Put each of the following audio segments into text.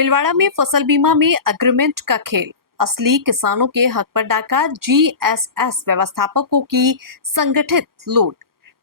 भिलवाड़ा में फसल बीमा में एग्रीमेंट का खेल, असली किसानों के हक पर डाका, जीएसएस व्यवस्थापकों की संगठित लूट।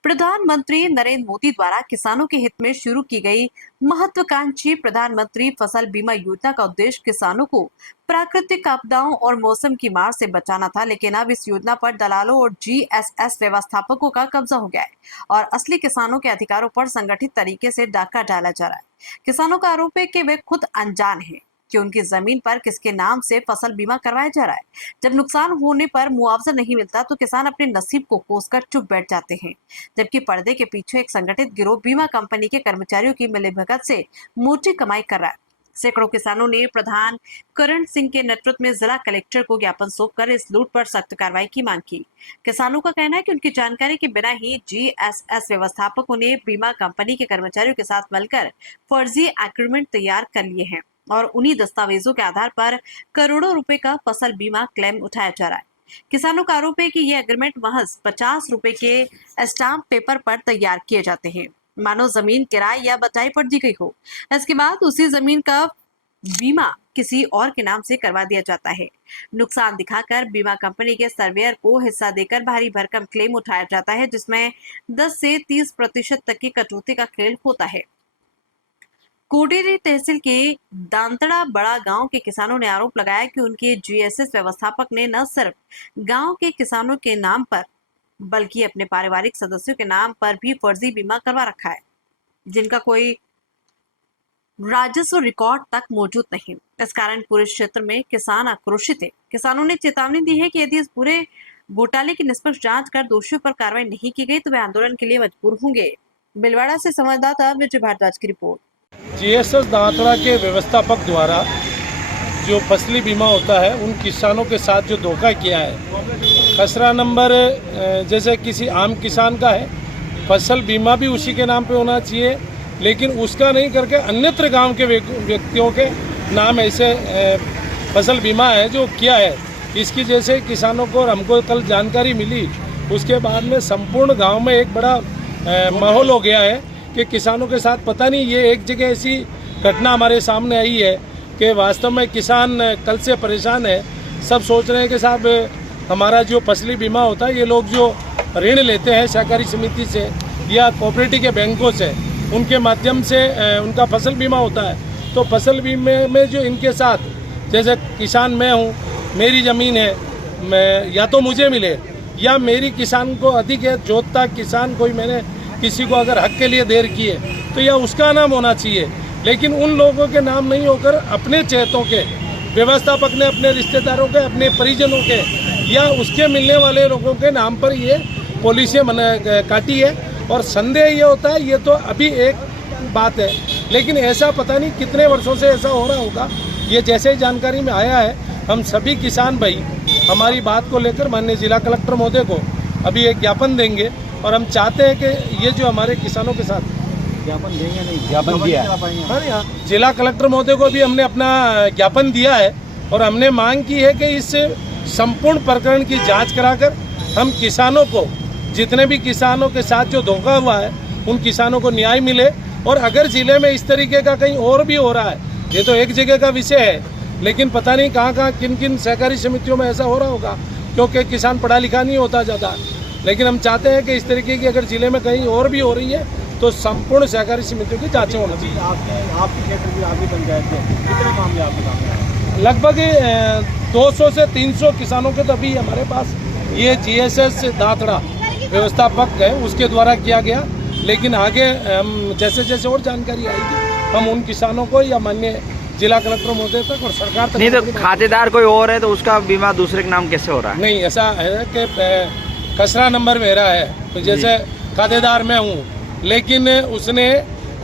प्रधानमंत्री नरेंद्र मोदी द्वारा किसानों के हित में शुरू की गई महत्वाकांक्षी प्रधानमंत्री फसल बीमा योजना का उद्देश्य किसानों को प्राकृतिक आपदाओं और मौसम की मार से बचाना था, लेकिन अब इस योजना पर दलालों और जीएसएस व्यवस्थापकों का कब्जा हो गया है और असली किसानों के अधिकारों पर संगठित तरीके से डाका डाला जा रहा है। किसानों का आरोप है कि वे खुद अनजान हैं कि उनकी जमीन पर किसके नाम से फसल बीमा करवाया जा रहा है। जब नुकसान होने पर मुआवजा नहीं मिलता तो किसान अपने नसीब को कोसकर चुप बैठ जाते हैं, जबकि पर्दे के पीछे एक संगठित गिरोह बीमा कंपनी के कर्मचारियों की मिलीभगत से मोटी कमाई कर रहा है। सैकड़ों किसानों ने प्रधान करण सिंह के नेतृत्व में जिला कलेक्टर को ज्ञापन सौंपकर इस लूट पर सख्त कार्रवाई की मांग की। किसानों का कहना है कि उनकी जानकारी के बिना ही जीएसएस व्यवस्थापकों ने बीमा कंपनी के कर्मचारियों के साथ मिलकर फर्जी एग्रीमेंट तैयार कर लिए हैं और उन्हीं दस्तावेजों के आधार पर करोड़ों रुपए का फसल बीमा क्लेम उठाया जा रहा है। किसानों का आरोप है कि ये एग्रीमेंट महज 50 रुपए के स्टाम्प पेपर पर तैयार किए जाते हैं, मानो जमीन किराए या बटाई पर दी गई हो। इसके बाद उसी जमीन का बीमा किसी और के नाम से करवा दिया जाता है। नुकसान दिखाकर बीमा कंपनी के सर्वेयर को हिस्सा देकर भारी भरकम क्लेम उठाया जाता है, जिसमें 10 से 30% तक की कटौती का खेल होता है। कोडेरी तहसील के दांतड़ा बड़ा गांव के किसानों ने आरोप लगाया कि उनके जीएसएस व्यवस्थापक ने न सिर्फ गांव के किसानों के नाम पर बल्कि अपने पारिवारिक सदस्यों के नाम पर भी फर्जी बीमा करवा रखा है, जिनका कोई राजस्व रिकॉर्ड तक मौजूद नहीं। इस कारण पूरे क्षेत्र में किसान आक्रोशित है। किसानों ने चेतावनी दी है कि यदि इस पूरे घोटाले की निष्पक्ष जांच कर दोषियों पर कार्रवाई नहीं की गई तो वे आंदोलन के लिए मजबूर होंगे। भिलवाड़ा से संवाददाता विजय भारद्वाज की रिपोर्ट। जीएसएस दांतड़ा के व्यवस्थापक द्वारा जो फसली बीमा होता है उन किसानों के साथ जो धोखा किया है, खसरा नंबर जैसे किसी आम किसान का है, फसल बीमा भी उसी के नाम पे होना चाहिए, लेकिन उसका नहीं करके अन्यत्र गांव के व्यक्तियों के नाम ऐसे फसल बीमा है जो किया है। इसकी जैसे किसानों को और हमको कल जानकारी मिली, उसके बाद में संपूर्ण गांव में एक बड़ा माहौल हो गया है कि किसानों के साथ पता नहीं ये एक जगह ऐसी घटना हमारे सामने आई है कि वास्तव में किसान कल से परेशान है। सब सोच रहे हैं कि साहब हमारा जो फसली बीमा होता है, ये लोग जो ऋण लेते हैं सहकारी समिति से या कोऑपरेटिव के बैंकों से, उनके माध्यम से उनका फसल बीमा होता है। तो फसल बीमे में जो इनके साथ जैसे किसान मैं हूँ, मेरी ज़मीन है, मैं या तो मुझे मिले या मेरी किसान को अधिक है, जोतता किसान कोई मैंने किसी को अगर हक के लिए देर की है तो या उसका नाम होना चाहिए, लेकिन उन लोगों के नाम नहीं होकर अपने चहेतों के, व्यवस्थापक ने अपने रिश्तेदारों के, अपने परिजनों के या उसके मिलने वाले लोगों के नाम पर ये पॉलिसियाँ काटी है। और संदेह ये होता है, ये तो अभी एक बात है, लेकिन ऐसा पता नहीं कितने वर्षों से ऐसा हो रहा होगा। ये जैसे ही जानकारी में आया है, हम सभी किसान भाई हमारी बात को लेकर माननीय जिला कलेक्टर महोदय को अभी एक ज्ञापन देंगे और हम चाहते हैं कि ये जो हमारे किसानों के साथ ज्ञापन देंगे नहीं, ज्ञापन दिया है जिला कलेक्टर महोदय को भी हमने अपना ज्ञापन दिया है और हमने मांग की है कि इस संपूर्ण प्रकरण की जांच कराकर हम किसानों को, जितने भी किसानों के साथ जो धोखा हुआ है, उन किसानों को न्याय मिले। और अगर जिले में इस तरीके का कहीं और भी हो रहा है, ये तो एक जगह का विषय है, लेकिन पता नहीं कहाँ किन किन सहकारी समितियों में ऐसा हो रहा होगा, क्योंकि किसान पढ़ा लिखा नहीं होता ज़्यादा। लेकिन हम चाहते हैं कि इस तरीके की अगर जिले में कहीं और भी हो रही है तो संपूर्ण सहकारी समितियों की जांचें होना चाहिए। आपकी क्षेत्र की आपकी पंचायत के कितने मामले आपके सामने आए? लगभग 200 से 300 किसानों के तो अभी हमारे पास ये जीएसएस दांतड़ा व्यवस्थापक है उसके द्वारा किया गया, लेकिन आगे हम जैसे जैसे और जानकारी आएगी हम उन किसानों को या माननीय जिला कलेक्टर महोदय तक और सरकार तक। नहीं तो खातेदार कोई और है तो उसका बीमा दूसरे के नाम कैसे हो रहा है? नहीं, ऐसा है कि खसरा नंबर मेरा है, तो जैसे खातेदार मैं हूँ, लेकिन उसने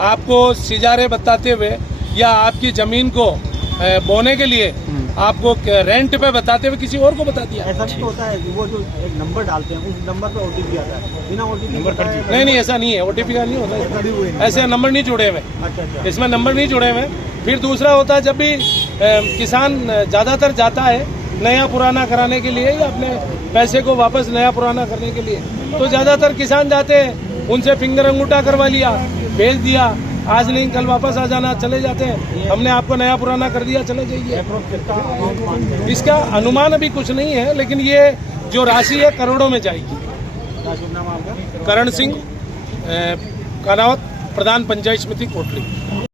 आपको सिजारे बताते हुए या आपकी ज़मीन को बोने के लिए आपको रेंट पे बताते हुए किसी और को बता दिया। ऐसा भी होता है कि वो जो एक नंबर डालते हैं उस नंबर पे ओटीपी आता है, बिना ओटीपी नहीं, ऐसा नहीं है, ओटीपी का नहीं होता, ऐसे नंबर नहीं जुड़े हुए। अच्छा। इसमें नंबर नहीं जुड़े हुए। फिर दूसरा होता है, जब भी किसान ज़्यादातर जाता है नया पुराना कराने के लिए या अपने पैसे को वापस नया पुराना करने के लिए, तो ज़्यादातर किसान जाते हैं, उनसे फिंगर अंगूठा करवा लिया, भेज दिया, आज नहीं कल वापस आ जाना, चले जाते हैं। हमने आपको नया पुराना कर दिया, चले जाइए। अप्रोच कितना अमाउंट मानते हैं? इसका अनुमान अभी कुछ नहीं है, लेकिन ये जो राशि है करोड़ों में जाएगी। क्या शुभ नाम आपका? करण सिंह कानावत, प्रधान पंचायत समिति कोटली।